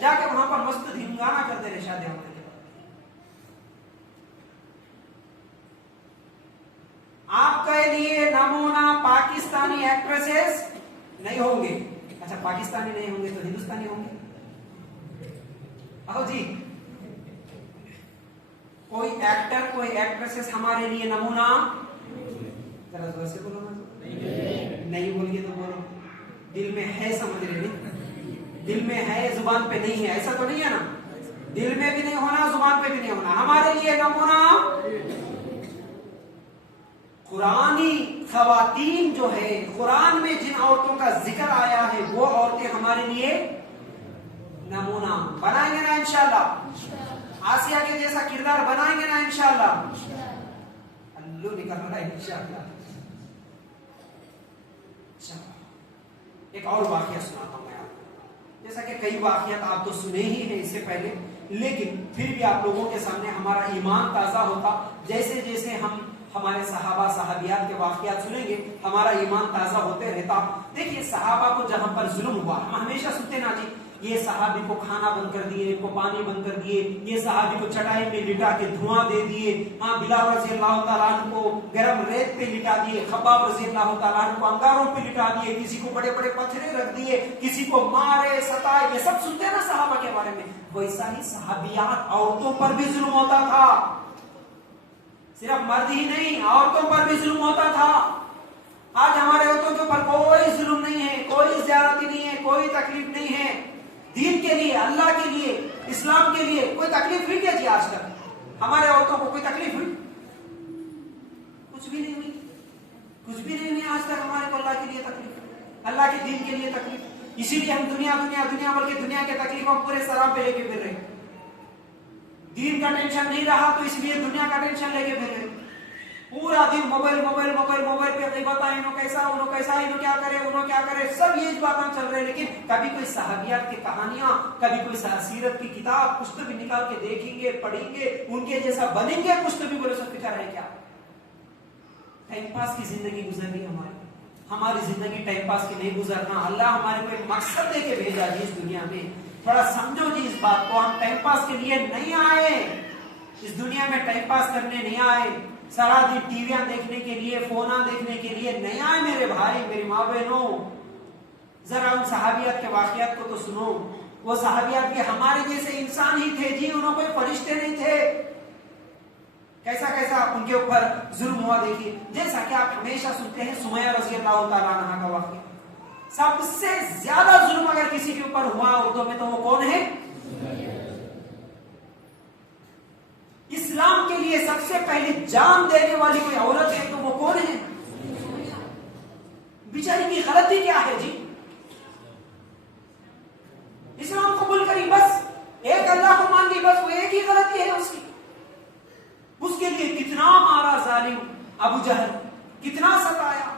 جا کے وہاں پر مست دھنگانا کرتے رہے شادی ہونے کے بعد. آپ کے لیے نمونہ پاکستانی ایکٹریسز نہیں ہوں گے. اچھا پاکستانی نہیں ہوں گے تو ہندوستانی ہوں گے. آؤ جی, کوئی ایکٹر کوئی ایکٹریسز ہمارے لیے نمونہ, ذرا زور سے بولو نا. نہیں بول گے تو بولو, دل میں ہے, سمجھ رہے نہیں, دل میں ہے زبان پہ نہیں ہے, ایسا تو نہیں ہے نا. دل میں بھی نہیں ہونا, زبان پہ بھی نہیں ہونا. ہمارے لیے نمونہ قرآنی خواتین جو ہے, قرآن میں جن عورتوں کا ذکر آیا ہے وہ عورتیں ہمارے لیے نمونہ بنائیں گے نا انشاءاللہ. آسیہ کے جیسا کردار بنائیں گے نا انشاءاللہ. اللہ نکل رہا ہے انشاءاللہ. ایک اور واقعہ سناتا ہوں میں آپ کو. جیسا کہ کئی واقعات آپ تو سنے ہی ہیں اس سے پہلے, لیکن پھر بھی آپ لوگوں کے سامنے ہمارا ایمان تازہ ہوتا. جیسے جیسے ہم ہمارے صحابہ صحابیات کے واقعات سنیں گے ہمارا ایمان تازہ ہوتے رہتا. دیکھیے صحابہ کو جہاں پر ظلم ہوا, ہم ہمیشہ سنتے نا جی, یہ صحابی کو کھانا بند کر دیے, ان کو پانی بند کر دیے, یہ صحابی کو چٹائی میں لٹا کے دھواں دے دیے, ہاں بلال رضی اللہ تعالیٰ عنہ کو گرم ریت پہ لٹا دیے, خباب رضی اللہ تعالیٰ عنہ کو انگاروں پہ لٹا دیے, کسی کو بڑے بڑے پتھرے رکھ دیے, کسی کو مارے ستائے. یہ سب سنتے ہیں نا صحابہ کے بارے میں. ویسا ہی صحابیات عورتوں پر بھی ظلم ہوتا تھا. صرف مرد ہی نہیں, عورتوں پر بھی ظلم ہوتا تھا. آج ہمارے عورتوں کے اوپر کوئی ظلم نہیں ہے, کوئی زیادتی نہیں ہے, کوئی تکلیف نہیں ہے. دین کے لیے, اللہ کے لیے, اسلام کے لیے کوئی تکلیف ہوئی کیا جی آج تک؟ ہمارے عورتوں کو کوئی تکلیف ہوئی؟ کچھ بھی نہیں ہوئی, کچھ بھی نہیں ہوئی آج تک ہمارے کو اللہ کے لیے تکلیف, اللہ کے دین کے لیے تکلیف. اسی لیے ہم دنیا دنیا دنیا بلکہ دنیا کے تکلیفوں پورے سراب پہ لے کے پھر رہے. دین کا ٹینشن نہیں رہا تو اس لیے دنیا کا ٹینشن لے کے پھر رہے. پورا دن موبائل موبائل موبائل موبائل پہ نہیں بتائیں انہوں کیسا, انہوں کیسا, انہوں کیا کرے, انہوں کیا کرے, سب یہ باتیں چل رہے. لیکن کبھی کوئی صحابیات کی کہانیاں, کبھی کوئی سیرت کی کتاب کچھ تو بھی نکال کے دیکھیں گے, پڑھیں گے, ان کے جیسا بنیں گے, کچھ تو بھی بولے سب فکر ہے کیا؟ ٹائم پاس کی زندگی گزرنی ہماری زندگی ٹائم پاس کی نہیں گزرنا. اللہ ہمارے کو ایک مقصد دے کے بھیجا جی اس دنیا میں. تھوڑا سمجھو جی اس بات کو, ہم ٹائم پاس کے لیے نہیں آئے, اس دنیا میں ٹائم پاس کرنے نہیں آئے, سارا دن ٹی ویاں دیکھنے کے لیے, فونا دیکھنے کے لیے نہیں آئے میرے بھائی میری ماں بہنوں. ذرا ان صحابیات کے واقعات کو تو سنو. وہ صحابیات بھی ہمارے جیسے انسان ہی تھے جی, انہوں کوئی فرشتے نہیں تھے. کیسا کیسا ان کے اوپر ظلم ہوا دیکھیے. جیسا کہ آپ ہمیشہ سنتے ہیں سمیہ رضی اللہ تعالیٰ عنہا کا واقعہ. سب سے زیادہ ظلم اگر کسی کے اوپر ہوا اردو میں تو وہ کون ہے؟ اسلام کے لیے سب سے پہلے جان دینے والی کوئی عورت ہے تو وہ کون ہے؟ بیچاری کی غلطی کیا ہے جی؟ اسلام قبول کری, بس ایک اللہ کو مان لی, بس وہ ایک ہی غلطی ہے اس کی. اس کے لیے کتنا مارا ظالم ابو جہل, کتنا ستایا,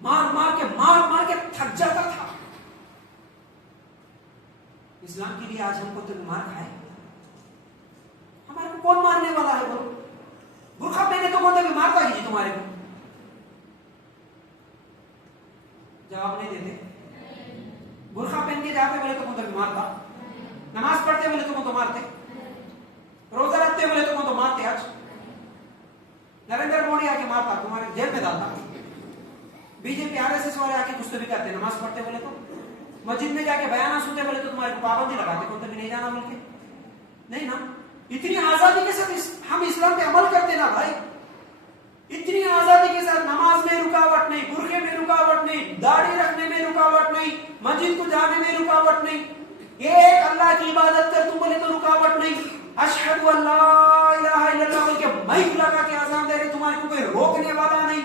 مار مار کے تھک جاتا تھا. اسلام کے لیے آج ہم کو تو مار کھائے. ہمارے کو کون مارنے والا ہے؟ بولو, برقع پہنے تو بولتے مارتا ہی جی تمہارے کو. جواب نہیں دیتے. برقع پہن کے جاتے بولے تو بولتے مارتا, نماز پڑھتے بولے تو مارتے, روزہ رکھتے بولے تو مارتے. آج نریندر مودی آ کے مارتا, تمہارے جیل میں ڈالتا. بی جے پی RSS والے آ کے کچھ تو بھی کرتے, نماز پڑھتے بولے تو, مسجد میں جا کے بیانہ سنتے بولے تو تمہارے کو پابندی لگاتے, کون بھی نہیں جانا بول کے. نہیں نا, اتنی آزادی کے ساتھ ہم اسلام پہ عمل کرتے نا بھائی, اتنی آزادی کے ساتھ نماز میں رکاوٹ نہیں, برقعے میں رکاوٹ نہیں, داڑھی رکھنے میں رکاوٹ نہیں, مسجد کو جانے میں رکاوٹ نہیں, ایک اللہ کی عبادت کر تم بولے تو رکاوٹ نہیں. اشہد ان لا الہ الا اللہ بول کے مائک لگا کے اذان دے رہے, تمہارے کو کوئی روکنے والا نہیں.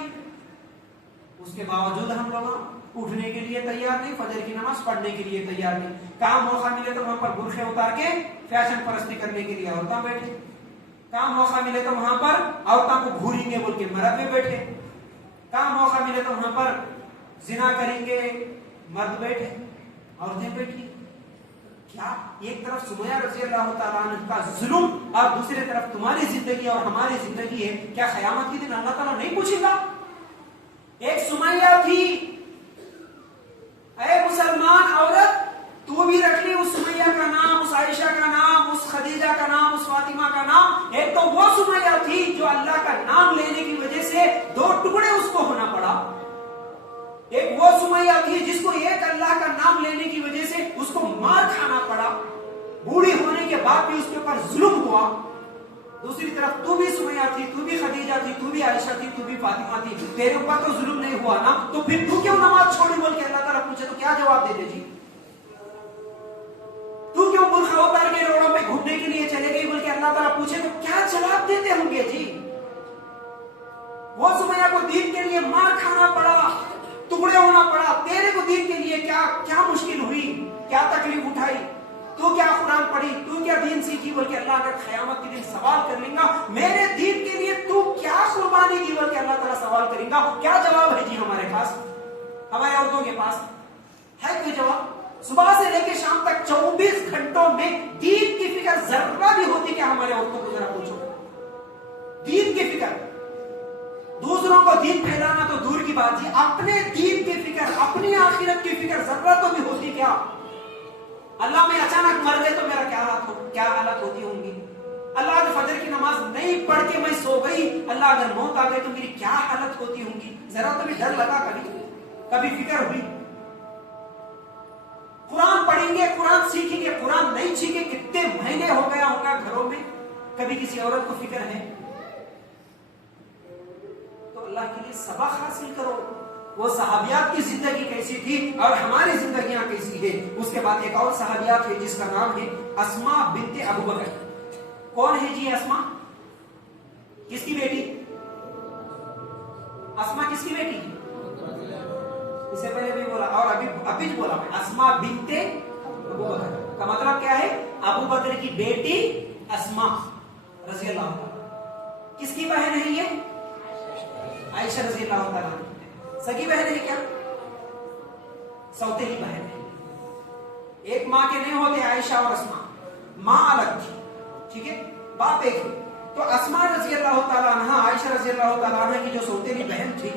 اس کے باوجود ہم لوگ اٹھنے کے لیے تیار نہیں, فجر کی نماز پڑھنے کے لیے تیار نہیں. کام موقع ملے تو وہاں پر برقعے اتار کے فیشن پرستی کرنے کے لیے عورتیں بیٹھے, کام موقع ملے تو وہاں پر عورتوں کو گھوریں گے بول کے مرد بھی بیٹھے, کام موقع ملے تو وہاں پر زنا کریں گے مرد بیٹھے, عورتیں بیٹھی. کیا ایک طرف سمیہ رضی اللہ تعالیٰ عنہ کا ظلم اور دوسری طرف تمہاری زندگی اور ہماری زندگی ہے. کیا قیامت کے دن اللہ تعالیٰ نہیں پوچھے گا؟ ایک سمیہ تھی, اے مسلمان عورت تو بھی رکھ لی یہ جس کو ایک اللہ کا نام لینے کی وجہ سے اس کو مار کھانا پڑا، بوڑھی ہونے کے بعد بھی اس کے اوپر ظلم ہوا، دوسری طرف تو بھی سمیہ تھی، تو بھی خدیجہ تھی، تو بھی عائشہ تھی، تو بھی فاطمہ تھی، تیرے اوپر تو ظلم نہیں ہوا نا، تو پھر تو کیوں نماز چھوڑی بول کے اللہ تعالیٰ پوچھے تو کیا جواب دے دے جی؟ تو کیوں برقع اتار کے روڈوں پہ گھومنے کے لیے چلے گئی بول کے اللہ تعالیٰ پوچھے تو کیا جواب دیتے ہوں گے جی؟ وہ سمیہ کو دین کے لیے مار کھانا پڑا، ٹکڑے ہونا پڑا، تیرے کو دین کے لیے کیا مشکل ہوئی، کیا تکلیف اٹھائی، تو کیا قرآن پڑھی، تو کیا دین سیکھی بول کے اللہ اگر قیامت کے دن سوال کر لیں گا میرے دین کے لیے تو کیا قربانی کی بول کے اللہ تعالیٰ سوال کریں گا، کیا جواب ہے جی ہمارے پاس، ہمارے عورتوں کے پاس ہے کوئی جواب؟ صبح سے لے کے شام تک 24 گھنٹوں میں دین کی فکر ذرہ بھی ہوتی کہ ہمارے عورتوں کو ذرا پوچھو، دین کی فکر، دوسروں کو دین پھیلانا تو دور کی بات جی، اپنے دین کی فکر، اپنی آخرت کی فکر ذرہ تو بھی ہوتی کیا؟ اللہ میں اچانک مر گئے تو میرا کیا حالت ہوتی ہوں گی؟ اللہ اگر فجر کی نماز نہیں پڑھ کے میں سو گئی، اللہ اگر موت آ گئی تو میری کیا حالت ہوتی ہوں گی؟ ذرا تو بھی ڈر لگا کبھی فکر ہوئی؟ قرآن پڑھیں گے، قرآن سیکھیں گے، قرآن نہیں سیکھیں، کتنے مہینے ہو گیا ہوگا گھروں میں، کبھی کسی عورت کو فکر ہے؟ تو اللہ کے لیے سبق حاصل کرو، وہ صحابیات کی زندگی کیسی تھی اور ہماری زندگیاں کیسی ہے۔ اس کے بعد ایک اور صحابیات ہے جس کا نام ہے اسماء بنت ابو بکر۔ کون ہے جی اسماء؟ کس کی بیٹی؟ اسماء کس کی بیٹی؟ اسے پہلے بھی بولا اور ابھی بولا میں، اسماء بنت ابو بکر کا مطلب کیا ہے؟ ابو بکر کی بیٹی اسماء رضی اللہ عنہ۔ کس کی بہن ہے یہ؟ عائشہ رضی اللہ تعالیٰ۔ سگی بہن ہے کیا؟ سوتیلی بہن ہے، ایک ماں کے نہیں ہوتے عائشہ اور اسماء، ماں الگ تھی، ٹھیک ہے، باپ ایک ہے۔ تو اسماء رضی اللہ تعالیٰ عنہ، عائشہ رضی اللہ تعالیٰ عنہ کی جو سوتیلی بہن تھی،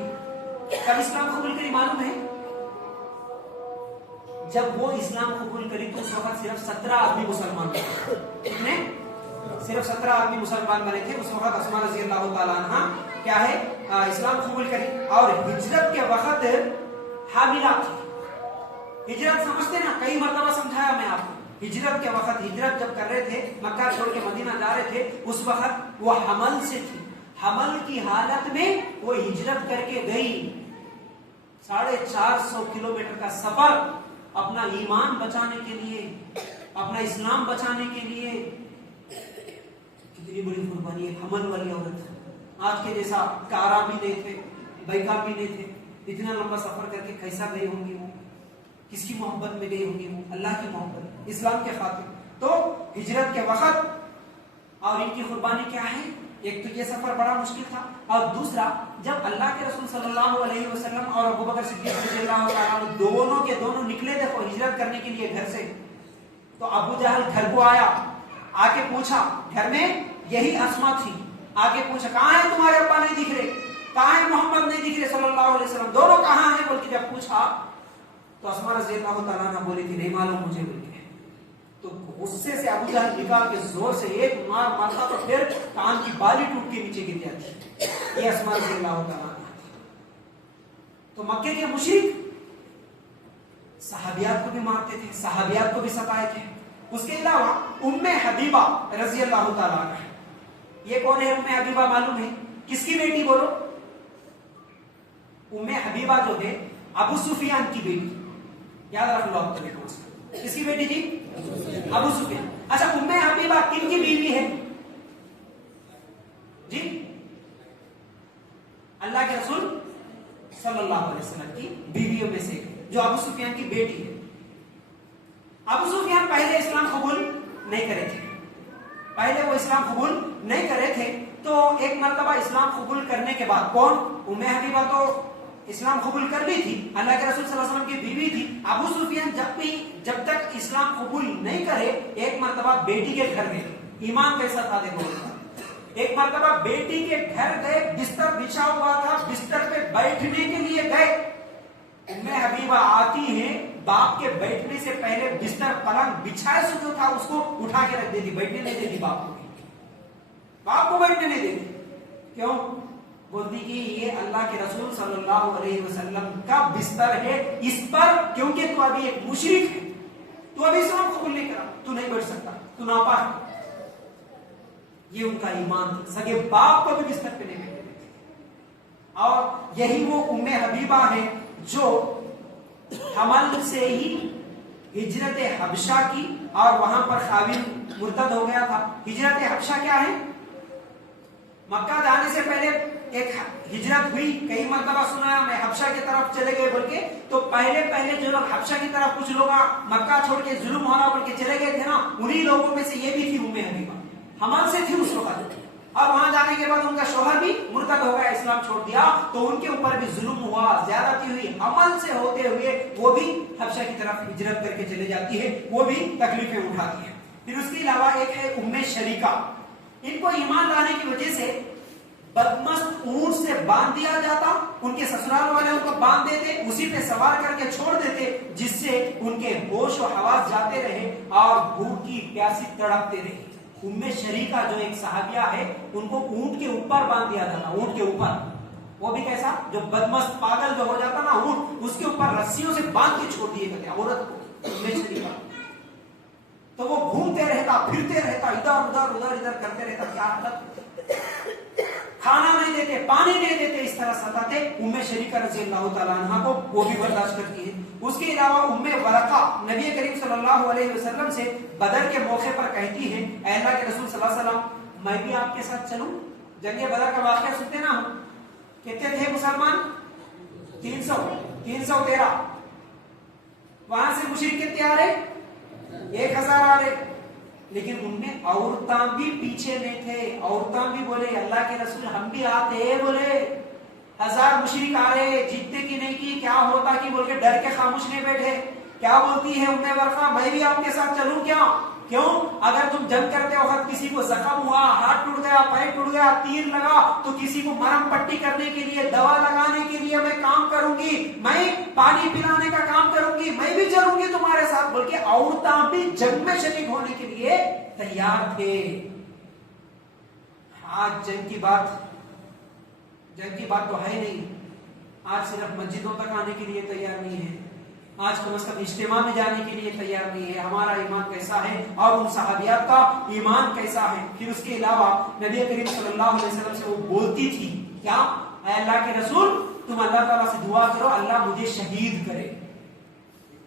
کب اسلام قبول کری معلوم ہے؟ جب وہ اسلام قبول کری تو اس وقت صرف 17 آدمی مسلمان تھے، کتنے؟ صرف 17 آدمی مسلمان بنے تھے اس وقت۔ اسماء رضی اللہ تعالیٰ عنہ کیا ہے اسلام قبول کری، اور ہجرت کے وقت حاملہ تھی۔ ہجرت سمجھتے نا، کئی مرتبہ سمجھایا میں آپ کو، ہجرت کے وقت، ہجرت جب کر رہے تھے، مکہ چھوڑ کے مدینہ جا رہے تھے، اس وقت وہ حمل سے تھی، حمل کی حالت میں وہ ہجرت کر کے گئی، 450 کلومیٹر کا سفر اپنا ایمان بچانے کے لیے، اپنا اسلام بچانے کے لیے۔ کتنی بڑی قربانی ہے، حمل والی عورت، آج کے جیسا کارا بھی نہیں تھے، بائکاں بھی نہیں تھے، اتنا لمبا سفر کر کے کیسا گئی ہوں گی وہ، کس کی محبت میں گئی ہوں گی وہ؟ اللہ کی محبت، اسلام کے خاطر۔ تو ہجرت کے وقت اور ان کی قربانی کیا ہے؟ ایک تو یہ سفر بڑا مشکل تھا، اور دوسرا جب اللہ کے رسول صلی اللہ علیہ وسلم اور ابو بکر صدیق رضی اللہ تعالیٰ عنہ دونوں کے دونوں نکلے دیکھو ہجرت کرنے کے لیے گھر سے، تو ابو جہل گھر کو آیا، آ کے پوچھا، گھر میں یہی اسماء تھی، آگے پوچھا کہاں ہے تمہارے ابا نہیں دکھ رہے، کہاں ہے محمد نہیں دکھ رہے صلی اللہ علیہ وسلم، دونوں کہاں ہیں بول کے جب پوچھا تو اسماء رضی اللہ تعالیٰ عنہ بولی تھی نہیں معلوم مجھے بول کے۔ تو غصے سے ابو جہل نکال کے زور سے ایک مار مارتا تو پھر کان کی بالی ٹوٹ کے نیچے گر جاتی۔ یہ اسماء رضی اللہ تعالیٰ عنہ۔ تو مکے کے مشرک صحابیات کو بھی مارتے تھے، صحابیات کو بھی ستائے تھے۔ اس کے علاوہ ام حبیبہ رضی اللہ تعالیٰ عنہ، یہ کون ہے ام حبیبہ معلوم ہے؟ کس کی بیٹی بولو؟ ام حبیبہ جو ہے ابو سفیان کی بیٹی، یاد رکھ لو آپ کو، کس کی بیٹی تھی؟ ابو سفیان۔ اچھا ام حبیبہ کن کی بیوی ہے جی؟ اللہ کے رسول صلی اللہ علیہ وسلم کی بیویوں میں سے جو ابو سفیان کی بیٹی ہے۔ ابو سفیان پہلے اسلام قبول نہیں کرے تھے، پہلے وہ اسلام قبول نہیں کرے تھے، تو ایک مرتبہ اسلام قبول کرنے کے بعد، کون؟ ام حبیبہ تو اسلام قبول کر لی تھی، اللہ کے رسول صلی اللہ علیہ وسلم کی بیوی تھی۔ ابو سفیان جب تک اسلام قبول نہیں کرے، ایک مرتبہ بیٹی کے گھر گئے، ایمان کیسا تھا دیکھو، ایک مرتبہ بیٹی کے گھر گئے، بستر بچھا ہوا تھا، بستر پہ بیٹھنے کے لیے گئے، ام حبیبہ آتی ہیں، باپ کے بیٹھنے سے پہلے بستر پلنگ بچھائے سے جو تھا اس کو اٹھا کے رکھ دیتی، بیٹھنے نہیں دیتی باپ کو، باپ کو بیٹھنے نہیں دیتی۔ کیوں؟ बोलती कि ये अल्लाह के रसूल सल्लल्लाहु अलैहि वसल्लम का बिस्तर है, इस पर, क्योंकि तू अभी एक मुशरिक है, तू अभी इस्लाम कबूल नहीं करा, तू नहीं बैठ सकता, तू नापाक है। ये उनका ईमान था, सगे बाप को भी बिस्तर पे नहीं बैठने देते। और यही वो उम्मे हबीबा है जो हमल से ही हिजरत हबशा की और वहां पर खाविल मुर्तद हो गया था। हिजरत हबशा क्या है? मक्का जाने से पहले एक हिजरत हुई, कई मरतबा सुना मैं हबशा की तरफ चले गए बोल के। तो पहले जो लोग हबशा की तरफ, कुछ लोग मक्का छोड़ के जुल्म हो रहा बोल के चले गए थे ना, उन्हीं लोगों में से ये भी थी उम्मे हबीबा, हमल से थी उस वक्त। और वहां जाने के बाद उनका शोहर भी मुर्तद हो गया, इस्लाम छोड़ दिया, तो उनके ऊपर भी जुल्म हुआ, ज्यादती हुई। हमल से होते हुए वो भी हबशा की तरफ हिजरत करके चले जाती है, वो भी तकलीफें उठाती है। फिर उसके अलावा एक है उम्मे शरीका। इनको ईमान लाने की वजह से बदमस्त ऊंट से बांध दिया जाता, उनके ससुराल वाले उनको बांध देते, उसी पे सवार करके छोड़ देते, जिससे उनके होश और हवास जाते रहे और भूखी प्यासी तड़पते रहे। उम्मे शरीका जो एक सहाबिया है, उनको ऊंट के ऊपर बांध दिया जाता, ऊंट के ऊपर। वो भी कैसा? जो बदमस्त पागल जो हो जाता ना ऊंट, उसके ऊपर रस्सियों से बांध के छोड़ दिए जाते औरत को, उम्मे शरीका। तो वो घूमते रहता, फिरते रहता, इधर उधर करते रहता। क्या हालत? खाना नहीं देते, पानी नहीं देते, इस तरह सताते। उम्मे शरीका रज़ी अल्लाह ताला अन्हा को वो भी बर्दाश्त करती है। उसके अलावा उम्मे वरका नबी करीम सल्लल्लाहु अलैहि वसल्लम से बदर के मौके पर कहती है, ऐ अल्लाह के रसूल सल्लल्लाहु अलैहि वसल्लम, मैं भी आपके साथ चलूं? जंगे बदर का वाकया सुनते ना हम, कितने थे मुसलमान? 313। वहां से मुशरिक कितने आ रहे? 1000 आ रहे। लेकिन उनमें औरतां भी पीछे नहीं थे। औरतां भी बोले, अल्लाह के रसूल हम भी आते, बोले 1000 मुशरिक आ रहे, जीतने की नहीं की, क्या होता कि बोल के डर के खामोश नहीं बैठे। क्या बोलती है उम्मे वरका, मैं भी आपके साथ चलूं क्या? क्यों? अगर तुम जंग करते वक्त किसी को जख्म हुआ, हाथ टूट गया, पैर टूट गया, तीर लगा, तो किसी को मरहम पट्टी करने के लिए, दवा लगाने के लिए मैं काम करूंगी, मैं पानी पिलाने का काम करूंगी, मैं भी चलूंगी तुम्हारे साथ, बोल के औरतां भी जंग में शरीक होने के लिए तैयार थे। आज जंग की बात तो है नहीं। आज सिर्फ मस्जिदों तक आने के लिए तैयार नहीं है, आज कम से कम इज्तिमा में जाने के लिए तैयार नहीं है। हमारा ईमान कैसा है और उन सहाबियात का ईमान कैसा है। फिर उसके अलावा नबी करीम सल्लल्लाहु अलैहि वसल्लम से वो बोलती थी, क्या? ऐ अल्लाह के रसूल, तुम अल्लाह ताला से दुआ करो, अल्लाह मुझे शहीद करे।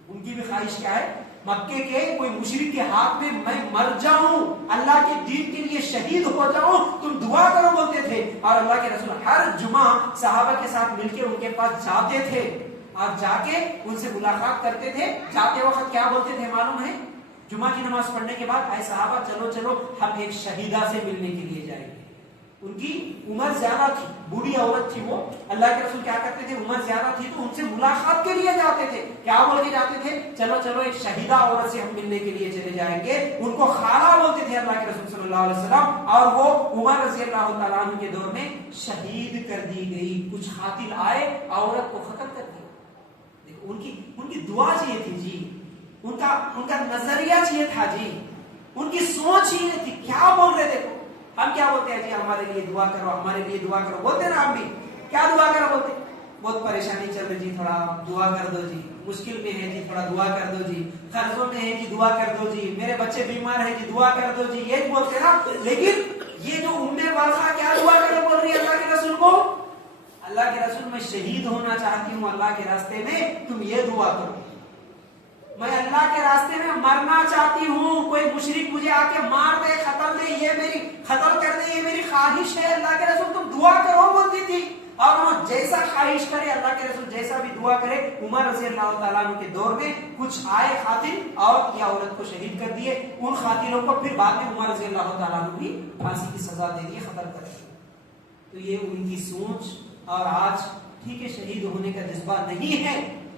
उनकी भी ख्वाहिश क्या है? मक्के के कोई मुशरिक के हाथ में मैं मर जाऊं, अल्लाह के दीन के लिए शहीद हो जाऊं, तुम दुआ करो बोलते थे। और अल्लाह के रसूल हर जुमा सहाबा के साथ मिलकर उनके पास जाते थे और जाके उनसे मुलाकात करते थे। जाते वक्त क्या बोलते थे मालूम है? जुमा की नमाज पढ़ने के बाद, ऐ सहाबा चलो चलो हम एक शहीदा से मिलने के लिए जाएंगे। उनकी उम्र ज्यादा थी, बूढ़ी औरत थी वो। अल्लाह के रसूल क्या करते थे? उम्र ज्यादा थी तो उनसे मुलाकात के लिए जाते थे। क्या बोल के जाते थे? चलो चलो एक शहीदा औरत से हम मिलने के लिए चले जाएंगे। उनको खाला बोलते थे अल्लाह के रसूल सल्लल्लाहु अलैहि वसल्लम। और वो उमर रज़ी अल्लाह ताला अन्हु के दौर में शहीद कर दी गई। कुछ कातिल आए, औरत को खत्म कर दिया। उनकी दुआ चाहिए थी जी, उनका नजरिया चाहिए था जी, उनकी सोच ही नहीं थी। क्या बोल रहे थे? हम क्या बोलते हैं जी? हमारे लिए दुआ करो, हमारे लिए दुआ करो बोलते ना हम भी। क्या दुआ करो बोलते? बहुत परेशानी चल रही जी, थोड़ा दुआ कर दो जी, मुश्किल में है जी, थोड़ा दुआ कर दो जी, कर्जों में है जी, दुआ कर दो जी, मेरे बच्चे बीमार है जी, दुआ कर दो जी, ये बोलते ना। लेकिन ये जो उम्मे वरका क्या दुआ करो बोल रही है अल्लाह के रसूल को? अल्लाह के रसूल, मैं शहीद होना चाहती हूँ अल्लाह के रास्ते में, तुम ये दुआ करो। मैं अल्लाह के रास्ते में मरना चाहती हूँ, कोई मुशरिक मुझे आके मार दे, खत्म दे, ये मेरी खत्म कर दे, ये मेरी ख्वाहिश है। अल्लाह के रसूल तुम दुआ करो बोलती थी। और वो जैसा ख्वाहिश करे, अल्लाह के रसूल जैसा भी दुआ करे। उमर रज़ी अल्लाह ताला अन्हु के दौर में कुछ आए खातिल और ये औरत को शहीद कर दिए। उन खातिलों को फिर बाद में उमर रज़ी अल्लाह ताला अन्हु भी फांसी की सजा दे दी, खत्म कर दी। तो ये उनकी सोच। और आज ठीक है, शहीद होने का जज्बा नहीं है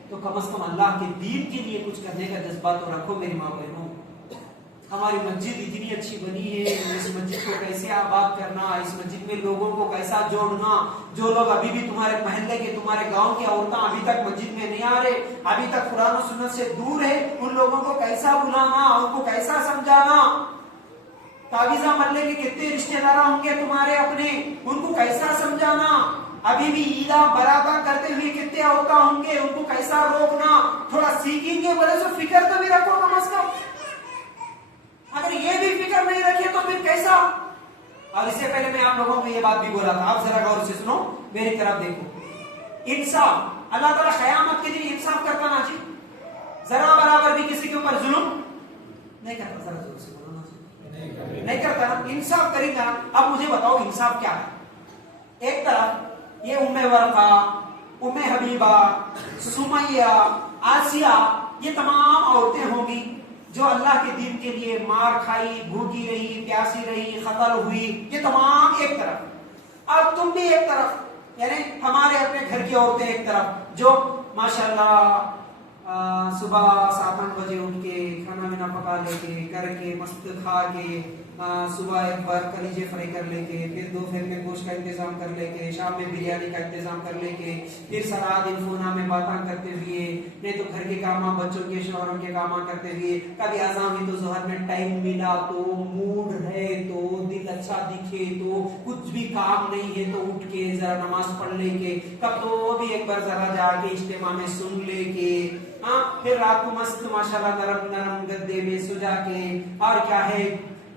तो कम से कम अल्लाह के दीन के लिए कुछ करने का जज्बा तो रखो मेरी माँ बहनों। हमारी मस्जिद इतनी अच्छी बनी है, इस मस्जिद को कैसे आबाद करना, इस मस्जिद में लोगों को कैसा जोड़ना। जो लोग अभी भी तुम्हारे महल्ले के, तुम्हारे गांव की औरतें अभी तक मस्जिद में नहीं आ रहे, अभी तक कुरान और सुन्नत से दूर है, उन लोगों को कैसा बुलाना, उनको कैसा समझाना। तावीजा मल्ले के कितने रिश्तेदार होंगे तुम्हारे अपने, उनको कैसा समझाना, अभी भी ईदा बराता करते हुए कितने होता होंगे, उनको कैसा रोकना, थोड़ा सीखेंगे बोले तो फिक्र तो भी रखो कम से कम। अगर ये भी फिक्र नहीं रखे तो फिर कैसा। और इससे पहले मैं आप लोगों को ये बात भी बोला था, आप जरा गौर से सुनो, मेरी तरफ देखो। इंसाफ, अल्लाह ताला क़यामत के दिन इंसाफ करता ना जी, जरा बराबर भी किसी के ऊपर जुल्म नहीं करता, जरा जोर से बोलो ना, नहीं करता ना, इंसाफ करेगा। अब मुझे बताओ इंसाफ क्या है। एक तरफ ये उम्मे वरका, उम्मे हबीबा, सुमैया, आसिया, ये तमाम औरतें होंगी जो अल्लाह के दीन के लिए मार खाई, भूखी रही, प्यासी रही, कत्ल हुई, ये तमाम एक तरफ। और तुम भी एक तरफ, यानी हमारे अपने घर की औरतें एक तरफ जो माशाल्लाह सुबह 7-8 बजे उठ के खाना वाना पका लेके करके मस्त खा के सुबह एक बार कलीजे फ्राई कर लेके, फिर दोपहर में गोश्त का इंतजाम कर लेके, शाम में बिरयानी का इंतजाम कर लेके, फिर सारा दिन फोना में बातें करते हुए, नहीं तो घर के कामा, बच्चों के शोहरों के कामा करते हुए, कभी आज़ान हुई तो जोहर में टाइम मिला तो, मूड है तो, दिल अच्छा दिखे तो, कुछ भी काम नहीं है तो उठ के जरा नमाज पढ़ लेके, कब तो भी एक बार जरा जाके इज्तिमा में सुन लेके, हाँ, फिर रात को मस्त माशाल्लाह नरम नरम गद्दे में सो जाके, और क्या है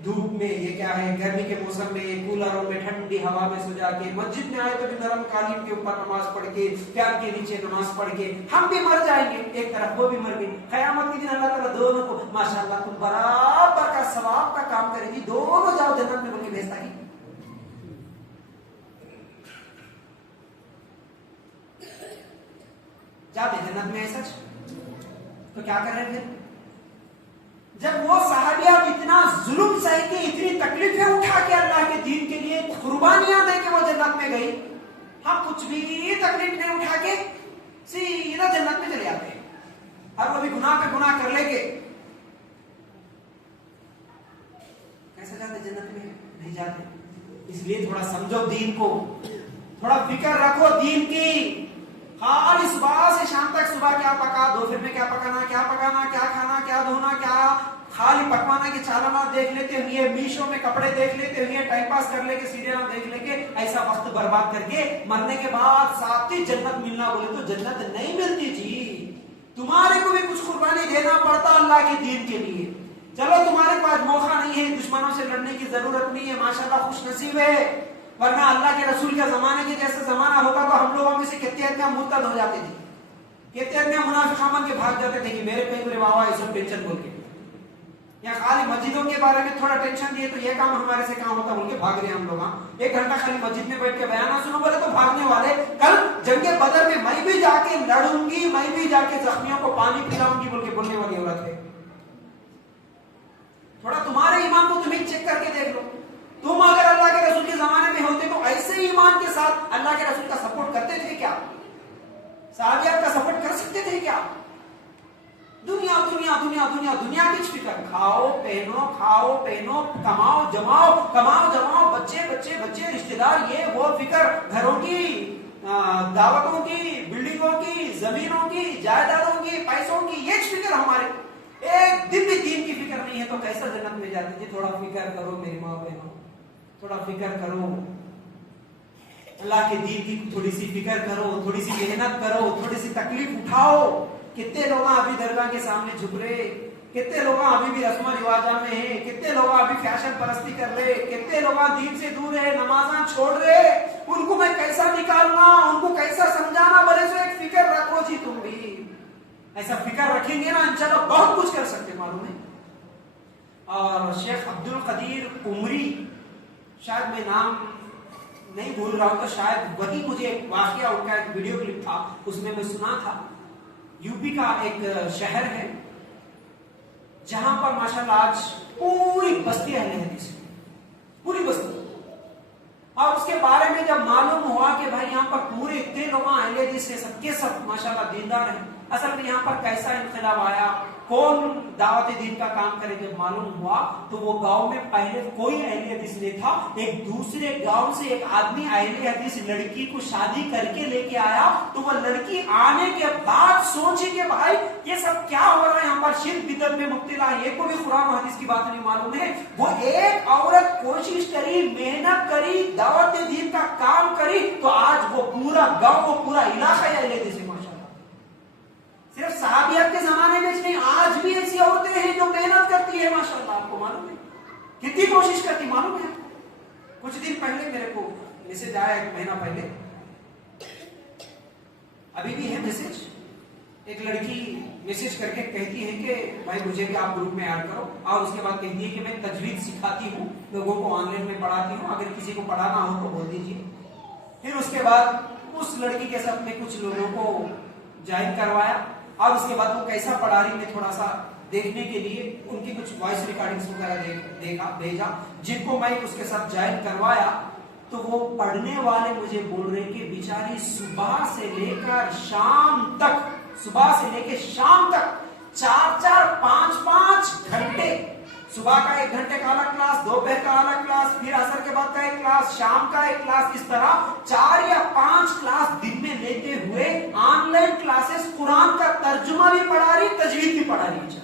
धूप में, ये क्या है गर्मी के मौसम में कूलरों में ठंडी हवा में सो जाके, मस्जिद में आए तो भी नरम कालीन के ऊपर नमाज पढ़ के, प्यार के नीचे नमाज पढ़ के, हम भी मर जाएंगे एक तरफ, वो भी मर गए। क़यामत के दिन अल्लाह ताला दोनों को माशाल्लाह तुम बराबर का सवाब का काम करेगी, दोनों जाओ जन्नत में बोल के भेजता है। जाते जन्नत में ऐसा तो क्या कर रहे थे जब वो सहाबिया इतना जुल्म सह के, इतनी तकलीफें उठा के अल्लाह के दीन के लिए कुर्बानियां दे के वो जन्नत में गई, हम कुछ भी तकलीफ नहीं उठा के सीधा जन्नत में चले जाते हैं। और वो भी गुनाह पे गुनाह कर लेके कैसे जाते जन्नत में? नहीं जाते। इसलिए थोड़ा समझो दीन को, थोड़ा फिक्र रखो दीन की। खाली सुबह से शाम तक, सुबह क्या पका, दोपहर में क्या पकाना, क्या पकाना, क्या खाना, क्या धोना, क्या खाली पकवाना के चालाना देख लेते हुए, मीशो में कपड़े देख लेते हुए, टाइम पास कर लेके, सीरियल देख लेके, ऐसा वक्त बर्बाद करके मरने के बाद साथी जन्नत मिलना बोले तो जन्नत नहीं मिलती जी। तुम्हारे को भी कुछ कुर्बानी देना पड़ता अल्लाह के दीन के लिए। चलो तुम्हारे पास मौका नहीं है, दुश्मनों से लड़ने की जरूरत नहीं है, माशाल्लाह खुश नसीब है, वरना अल्लाह के रसूल के जमाने के जैसे जमाना होगा तो हम लोगों में से कितने आदमी मुर्तद हो जाते थे, कितने आदमी मुनाफिक बन के भाग जाते थे कि मेरे कहीं मेरे बाबा ये सब टेंशन बोल के, या खाली मस्जिदों के बारे में थोड़ा टेंशन दिए तो ये काम हमारे से काम होता बोल के भाग रहे हम लोग। 1 घंटा खाली मस्जिद में बैठ के बयान सुनो बोले तो भागने वाले। कल जंगे बदर में मैं भी जाके लड़ूंगी, मैं भी जाके जख्मियों को पानी पिलाऊंगी बोल के बोलने वाली औरत है। थोड़ा तुम्हारे ईमान को तुम ही चेक करके देख लो। तुम अगर अल्लाह के रसूल के जमाने में होते तो ऐसे ईमान के साथ अल्लाह के रसूल का सपोर्ट करते थे क्या? सहाबिया का सपोर्ट कर सकते थे क्या? दुनिया दुनिया दुनिया दुनिया दुनिया की फिक्र, खाओ पहनो, कमाओ जमाओ, बच्चे बच्चे बच्चे, रिश्तेदार, ये वो फिक्र, घरों की, दावतों की, बिल्डिंगों की, जमीनों की, जायदादों की, पैसों की, ये फिक्र हमारे। एक दिन भी दीन की फिक्र नहीं है तो कैसा जन्नत में जाते जी? थोड़ा फिक्र करो मेरी माँ बहनों, थोड़ा फिक्र करो, अल्लाह के दीन की थोड़ी सी फिक्र करो, थोड़ी सी मेहनत करो, थोड़ी सी तकलीफ उठाओ। कितने लोग अभी दरगाह के सामने झुक रहे, कितने लोग अभी भी रस्म रिवाजा में हैं, कितने लोग अभी फैशन परस्ती कर रहे, कितने लोग दीन से दूर है, नमाज़ां छोड़ रहे, उनको मैं कैसा निकालना, उनको कैसा समझाना, बोले तो एक फिक्र रखो जी। तुम भी ऐसा फिक्र रखेंगे ना इंशाल्लाह बहुत कुछ कर सकते, मालूम है। और शेख अब्दुल कदीर उमरी, शायद मैं नाम नहीं भूल रहा हूं तो शायद वही, मुझे एक वाकया, उनका एक वीडियो क्लिप था, उसमें मैं सुना था यूपी का एक शहर है जहां पर माशाल्लाह आज पूरी बस्ती अहले हदीस, पूरी बस्ती। और उसके बारे में जब मालूम हुआ कि भाई यहाँ पर पूरे इतने लोग अहले हदीस है, सबके सब माशाल्लाह दीनदार हैं। असल में यहाँ पर कैसा इनकलाब आया, कौन दावत दीन का काम करे जब मालूम हुआ तो वो गांव में पहले कोई अहले हदीस नहीं था, एक दूसरे गांव से एक आदमी अहले हदीस लड़की को शादी करके लेके आया। तो वो लड़की आने के बाद सोची कि भाई ये सब क्या हो रहा है, यहाँ पर शिर्क बिदअत में मुब्तला है, ये को भी कुरान और हदीस की बात नहीं मालूम है। वो एक औरत कोशिश करी, मेहनत करी, दावत दीन का काम करी, तो आज वो पूरा गांव, वो पूरा इलाका अहले हदीस है माशाल्लाह। सिर्फ सहाबियत के जमाने में नहीं, आज भी ऐसी औरतें हैं जो मेहनत करती है माशाल्लाह। आपको मालूम है कितनी कोशिश करती, मालूम है? कुछ दिन पहले मेरे को मैसेज आया, एक महीना पहले, अभी भी है मैसेज। एक लड़की मैसेज करके कहती है कि भाई मुझे भी आप ग्रुप में ऐड करो, और उसके बाद कहती है कि मैं तजवीद सिखाती हूँ, लोगों को ऑनलाइन में पढ़ाती हूँ, अगर किसी को पढ़ाना हो तो बोल दीजिए। फिर उसके बाद उस लड़की के साथ में कुछ लोगों को ज्वाइन करवाया, और उसके बाद वो कैसा पढ़ा रही मैं थोड़ा सा देखने के लिए उनकी कुछ वॉइस रिकॉर्डिंग्स वगैरह देखा, भेजा, जिनको मैं उसके साथ ज्वाइन करवाया। तो वो पढ़ने वाले मुझे बोल रहे कि बेचारी सुबह से लेकर शाम तक, सुबह से लेकर शाम तक 4-4, 5-5 घंटे, सुबह का 1 घंटे का अलग क्लास, दोपहर का अलग क्लास, फिर असर के बाद का एक क्लास, शाम का एक क्लास, इस तरह 4 या 5 क्लास दिन में लेते हुए ऑनलाइन क्लासेस, कुरान का तर्जुमा भी पढ़ा रही, तजवीद भी पढ़ा रही।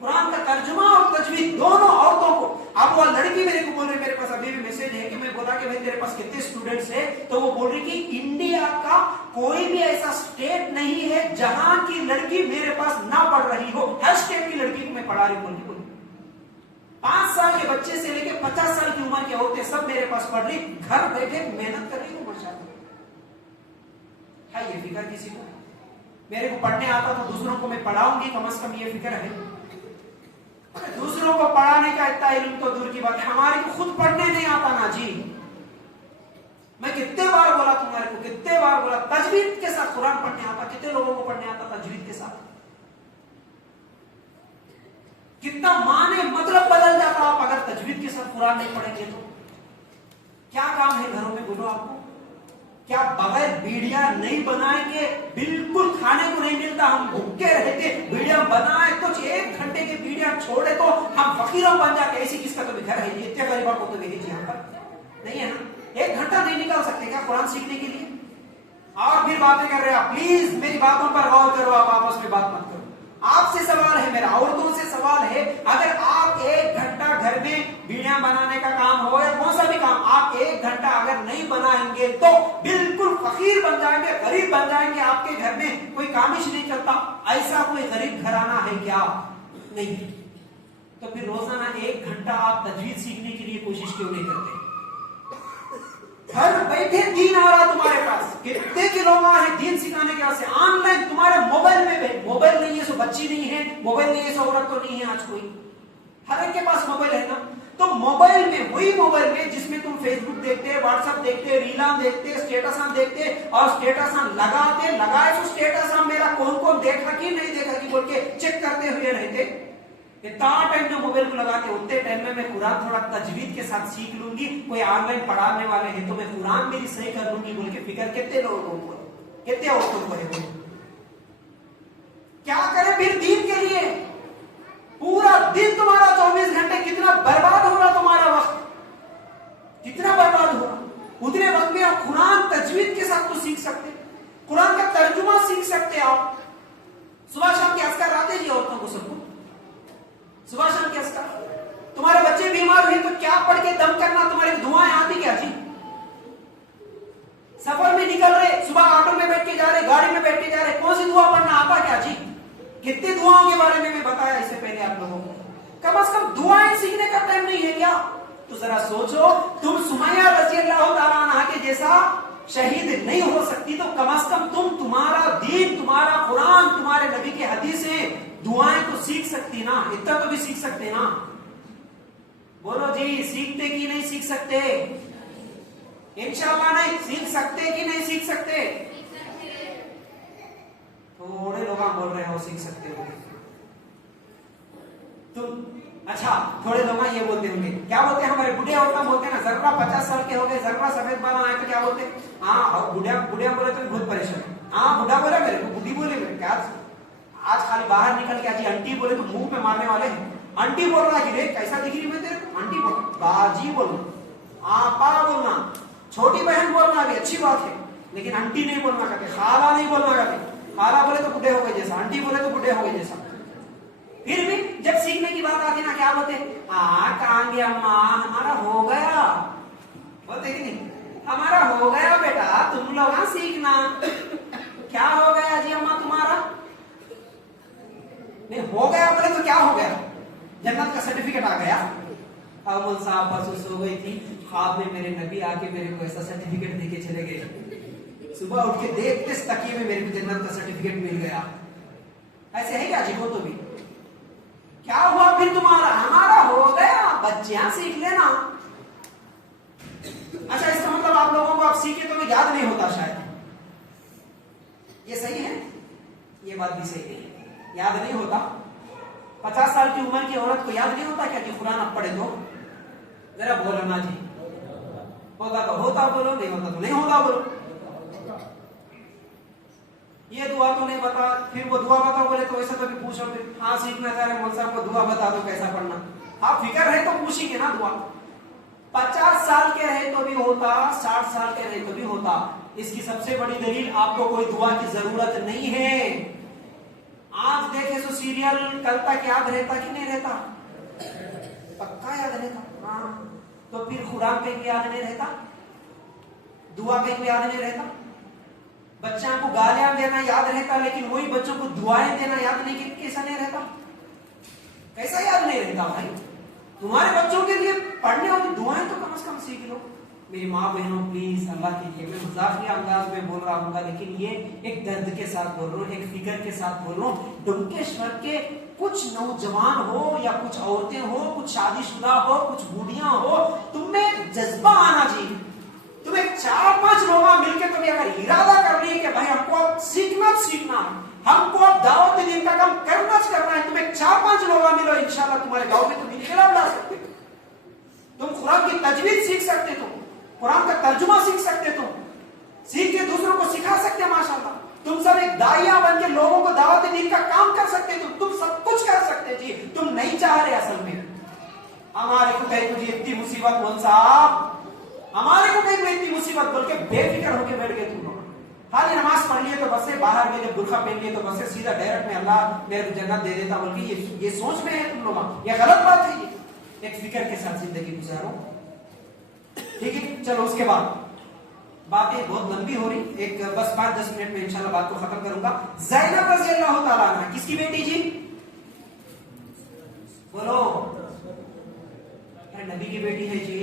कुरान का तर्जुमा और तजवीद दोनों औरतों को। अब वो लड़की मेरे को बोल रही, मेरे पास अभी भी मैसेज है कि मैं बोला कि भाई तेरे पास कितने स्टूडेंट्स है, तो वो बोल रही कि इंडिया का कोई भी ऐसा स्टेट नहीं है जहां की लड़की मेरे पास ना पढ़ रही हो, हर स्टेट की लड़की को मैं पढ़ा रही बोल। 5 साल के बच्चे से लेकर 50 साल की उम्र की औरतें सब मेरे पास पढ़ रही, घर बैठे मेहनत कर रही हूँ माशाल्लाह। है ये फिक्र किसी को? मेरे को पढ़ने आता तो दूसरों को मैं पढ़ाऊंगी, कम से कम ये फिक्र है। दूसरों को पढ़ाने का इतना इल्म तो दूर की बात है, हमारे को खुद पढ़ने नहीं आता ना जी। मैं कितने बार बोला तुम्हारे को, कितने बार बोला तजवीद के साथ कुरान पढ़ने आता, कितने लोगों को पढ़ने आता तजवीद के साथ? कितना माने मतलब बदल जाता आप अगर तजवीद के साथ कुरान नहीं पढ़ेंगे तो। क्या काम है घरों में, बोलो आपको? क्या बगैर बीड़िया नहीं बनाएंगे, बिल्कुल खाने को नहीं मिलता, हम भूखे रहते, बीड़िया बनाए तो 1 घंटे की बीड़िया छोड़े तो हम फकीरों बन जाते। ऐसी किसका तो घर है, इतने गरीबों को तो भेजिए यहाँ पर, नहीं है ना? 1 घंटा नहीं निकाल सकते क्या कुरान सीखने के लिए? और फिर बातें कर रहे हैं आप, प्लीज मेरी बातों पर गौर करो, आप आपस में बात मत करो। आपसे सवाल है मेरा, औरतों से सवाल है, अगर आप 1 घंटा घर में बीड़ियां बनाने का काम हो या कौन सा भी काम, आप 1 घंटा अगर नहीं बनाएंगे तो बिल्कुल फकीर बन जाएंगे, गरीब बन जाएंगे, आपके घर में कोई कामिश नहीं चलता। ऐसा कोई गरीब घराना है क्या? नहीं। तो फिर रोजाना 1 घंटा आप तजवीद सीखने के लिए कोशिश क्यों नहीं करते? घर बैठे दीन आ रहा तुम्हारे पास, कितने के लोग हैं दीन सिखाने के वास्ते ऑनलाइन, तुम्हारे मोबाइल में। मोबाइल नहीं है सो बच्ची नहीं है, मोबाइल नहीं है सो औरत तो नहीं है, आज कोई हर एक के पास मोबाइल है ना। तो मोबाइल में, वही मोबाइल में जिसमें तुम फेसबुक देखते, व्हाट्सएप देखते, रीला देखते, स्टेटस देखते, और स्टेटस लगाए तो स्टेटस मेरा कौन कौन देखा कि नहीं देखा कि बोल के चेक करते हुए रहते। इतना टाइम जो मोबाइल को लगाते, उतने टाइम में मैं कुरान थोड़ा तजवीद के साथ सीख लूंगी, कोई ऑनलाइन पढ़ाने वाले हैं तो मैं कुरान मेरी सही कर लूंगी बोल के फिक्र कितने लोगों को, कितने औरतों को है। क्या करें फिर दीन के लिए? पूरा दिन तुम्हारा 24 घंटे कितना बर्बाद हो रहा, तुम्हारा वक्त कितना बर्बाद हो रहा। उतने वक्त में आप कुरान तजवीद के साथ तो सीख सकते, कुरान का तर्जुमा सीख सकते। आप सुबह शाम के अस्कार आते जी औरतों को, सबको सुबह शाम के अस्कार। तुम्हारे बच्चे बीमार हुए तो क्या पढ़ के दम करना, तुम्हारी दुआएं आती क्या जी? सफर में निकल रहे, सुबह ऑटो में बैठ के जा रहे, गाड़ी में बैठ के जा रहे, कौन सी दुआ पढ़ना आता क्या जी? कितनी दुआओं के बारे में मैं बताया इससे पहले आप लोगों को। कम से कम दुआएं सीखने का टाइम नहीं है क्या? तो जरा सोचो, तुम सुमैया रज़ी अल्लाह तआला अन्हा के जैसा शहीद नहीं हो सकती तो कम से कम तुम तुम्हारा दीन, तुम्हारा कुरान, तुम्हारे नबी की हदीसें, दुआएं तो सीख सकती ना, इतना तो भी सीख सकते ना। बोलो जी, सीखते कि नहीं सीख सकते? इंशाअल्लाह नहीं सीख सकते कि नहीं सीख सकते? थोड़े लोग बोल रहे हो सीख सकते हो तुम। अच्छा, थोड़े लोग ये बोलते होंगे, क्या बोलते हैं हमारे बुढ़िया होता बोलते हैं ना, जर्रा 50 साल के हो गए, जर्रा सफेद बाल आए तो क्या बोलते हैं? हाँ, और बुढ़िया बोले तो बहुत परेशान। हाँ, बुढ़ा बोला मेरे को, बुढ़ी बोले मेरे क्या? आज खाली बाहर निकल के जी आंटी बोले तो मुंह पे मारने वाले हैं। आंटी बोल रहा है कि रे कैसा दिख रही मैं तेरे को, आंटी बोल, बाजी बोलना, आपा बोलना, छोटी बहन बोलना भी अच्छी बात है, लेकिन आंटी नहीं बोलना कहते, खाला नहीं बोलना कहते। खाला बोले तो बुढ़े हो गए जैसा, आंटी बोले तो बुढ़े हो गए जैसा। फिर भी जब सीखने की बात आती ना क्या बोलते, कहाँ गया अम्मा, हमारा हो गया, बोलते कि नहीं, हमारा हो गया बेटा, तुम लोग सीखना। क्या हो गया जी अम्मा तुम्हारा? नहीं हो गया बोले तो क्या हो गया, जन्नत का सर्टिफिकेट आ गया। अमल साहब परसों सो गई थी, ख्वाब में मेरे नबी आके मेरे को ऐसा सर्टिफिकेट देके चले गए, सुबह उठ के देखते तकिए में मेरे को जन्नत का सर्टिफिकेट मिल गया। ऐसे है क्या जी? हो तो भी क्या हुआ फिर तुम्हारा? हमारा हो गया, बच्चियां सीख लेना। अच्छा, इसका मतलब आप लोगों को आप सीखे तो याद नहीं होता शायद, ये सही है? ये बात भी सही है, याद नहीं होता। 50 साल की उम्र की औरत को याद नहीं होता क्या कि कुरान आप पढ़े तो? जरा बोलो ना जी, होता तो होता बोलो, नहीं होता तो नहीं होता बोलो। ये दुआ तो नहीं बता, फिर वो दुआ बताओ बोले तो वैसा तो भी पूछो, फिर हाँ सीखना चाह रहे मौलवी साहब को दुआ बता दो कैसा पढ़ना। हाँ फिक्र है तो पूछेंगे ना दुआ। 50 साल के रहे तो भी होता, 60 साल के रहे तो भी होता। इसकी सबसे बड़ी दलील, आपको कोई दुआ की जरूरत नहीं है। आज देखे तो सीरियल कल तक याद रहता कि नहीं रहता? पक्का याद रहता। हाँ, तो फिर कुरान कहीं भी याद नहीं रहता, दुआ कहीं भी याद नहीं रहता। बच्चों को गालियां देना याद रहता, लेकिन वही बच्चों को दुआएं देना याद नहीं, कैसा नहीं रहता? कैसा याद नहीं रहता भाई? तुम्हारे बच्चों के लिए पढ़ने वाली दुआएं तो कम से कम सीख लो। मेरी माँ बहनों प्लीज अल्लाह के लिए, मैं मजाकिया अंदाज में बोल रहा हूँ, लेकिन ये एक दर्द के साथ बोल रहा हूँ, एक फिक्र के साथ बोल रहा हूँ। डुमकेश्वर के कुछ नौजवान हो या कुछ औरतें हो, कुछ शादीशुदा हो, कुछ बूढ़ियां हो, तुम्हें जज्बा आना चाहिए। तुम्हें 4-5 लोग मिलकर तुम्हें अगर इरादा कर रही है कि भाई हमको सीखना हमको दावत दीन का काम करना है, तुम्हें 4-5 लोग मिलो, इंशाल्लाह तुम्हारे गांव में तुम इनकलाब ला सकते हो। तुम कुरान की तजवीज सीख सकते हो, कुरान का तर्जुमा सीख सकते, तुम सीख के दूसरों को सिखा सकते हैं माशाल्लाह। तुम सब एक दाइया बन के लोगों को दावत दीन का काम कर सकते, तुम सब कुछ कर सकते जी। तुम नहीं चाह रहे असल में, हमारे को कहीं मुझे इतनी मुसीबत, मौलवी साहब हमारे को कहीं इतनी मुसीबत बोल के बेफिक्र होकर बैठ गए तुम लोग। खाली नमाज पढ़ लिए तो बस है, बाहर में बुरखा पहन लिए तो बस है, सीधा डायरेक्ट में अल्लाह मेरे को जन्नत दे देता बोल के ये सोच में है तुम लोग। ये गलत बात है, ये एक फिक्र के साथ जिंदगी गुजारो। ठीक है, चलो उसके बाद बातें बहुत लंबी हो रही, एक बस 5-10 मिनट में इंशाल्लाह बात को खत्म करूंगा। ज़ैनब रज़ी अल्लाह तआला अन्हा किसकी बेटी जी? बोलो। नबी की बेटी है जी,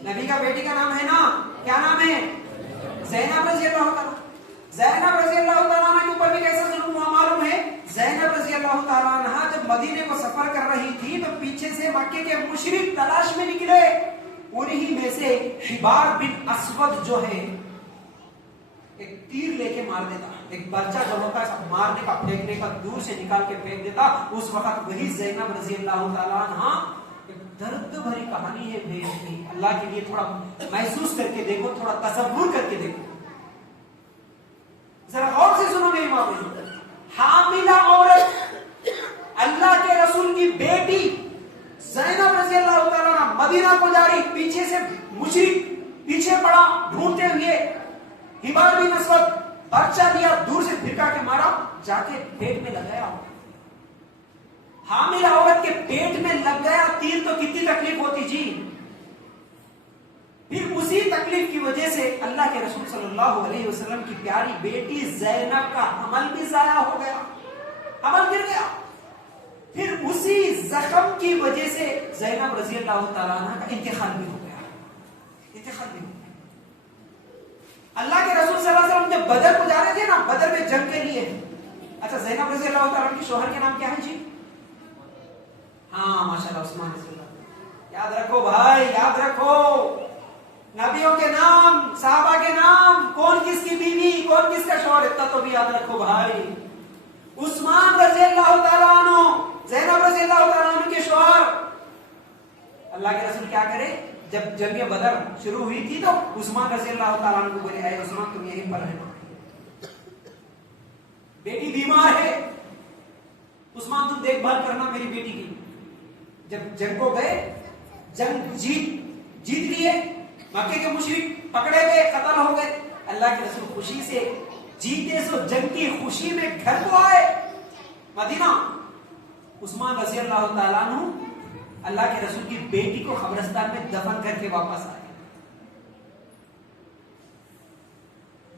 नबी का बेटी का नाम है ना, क्या नाम है? ज़ैनब रज़ी अल्लाह तआला। ज़ैनब रज़ी अल्लाह तआला अन्हा के ऊपर भी कैसा जुल्म हुआ मालूम है? ज़ैनब रज़ी अल्लाह तआला अन्हा जब मदीने को सफर कर रही थी तो पीछे से मक्के के मुशरिक तलाश में निकले, उन्हीं में से हिबार बिन अस्वद जो है एक तीर लेके मार देता, एक बच्चा जो होता है मारने का, फेंकने का, दूर से निकाल के फेंक देता। उस वक्त वही ज़ैनब रज़ी अल्लाह तआला अन्हा, एक दर्द भरी कहानी है बेटी, अल्लाह के लिए थोड़ा महसूस करके देखो, थोड़ा तसव्वुर करके देखो, जरा और से सुनो मेरी माँ बहनों। हामिला औरत, अल्लाह के रसूल की बेटी ज़ैनब रज़ी अल्लाह तआला अन्हा मदीना को जा रही, पीछे से मुशरिक पीछे पड़ा ढूंढते हुए, हिबार बिन अस्वद बच्चा दिया, दूर से फिरका के मारा, जाके पेट में लगाया। हामिला औरत के पेट में लग गया तीर तो कितनी तकलीफ होती जी। फिर उसी तकलीफ की वजह से अल्लाह के रसूल सल्लल्लाहु अलैहि वसल्लम की प्यारी बेटी ज़ैनब का अमल भी जाया हो गया, अमल गिर गया। फिर उसी जख्म की वजह से ज़ैनब रज़ी अल्लाह तआला अन्हा का इंतकाल भी हो गया, इंतकाल भी हो गया। अल्लाह के रसूल सल्लल्लाहु अलैहि वसल्लम जब बदर को जा रहे थे ना, बदर में जंग के लिए, अच्छा ज़ैनब रज़ी अल्लाह तआला अन्हा के शौहर के नाम क्या है जी? हाँ माशाल्लाह, उस्मान रज़ी अल्लाह। याद रखो भाई, याद रखो, नबियों के नाम, सहाबा के नाम, कौन किसकी बीवी, कौन किसका शौहर, इतना तो भी याद रखो भाई। उस्मान रज़ी अल्लाह तआला अन्हु, ज़ैनब रज़ी अल्लाह तआला अन्हा के शौहर। अल्लाह के रसूल क्या करे, जब जंग बदर शुरू हुई थी तो उस्मान रज़ी अल्लाह तआला अन्हु को बोले, ऐ उस्मान तुम यहीं पर रहना, बेटी बीमार है, عثمان تم دیکھ بھال کرنا میری بیٹی کی. جب جنگ کو گئے, جنگ جیت لیے, مکے کے مشرک پکڑے گئے, قتل ہو گئے, اللہ کے رسول خوشی سے جیتے سو جنگ کی خوشی میں گھر کو آئے مدینہ. عثمان رضی اللہ تعالیٰ عنہ اللہ کے رسول کی بیٹی کو قبرستان میں دفن کر کے واپس آئے,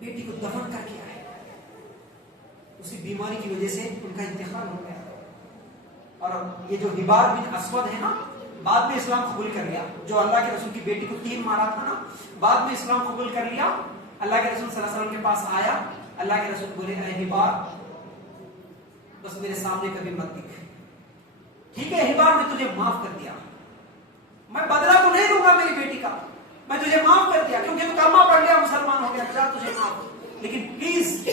بیٹی کو دفن کر کے آئے. اسی بیماری کی وجہ سے ان کا انتقال ہو گیا. اور یہ جو حبار بن اسود ہے نا, بعد میں اسلام قبول کر لیا, جو اللہ کے رسول کی بیٹی کو 3 مارا تھا نا, بعد میں اسلام قبول کر لیا. اللہ کے رسول صلی اللہ علیہ وسلم کے پاس آیا, اللہ کے رسول بولے اے حبار بس میرے سامنے کبھی مت دکھ, ٹھیک ہے حبار میں تجھے معاف کر دیا, میں بدلہ تو نہیں دوں گا میری بیٹی کا, میں تجھے معاف کر دیا کیونکہ تو کلمہ پڑھ لیا, مسلمان ہو گیا, چل تجھے معاف, لیکن پلیز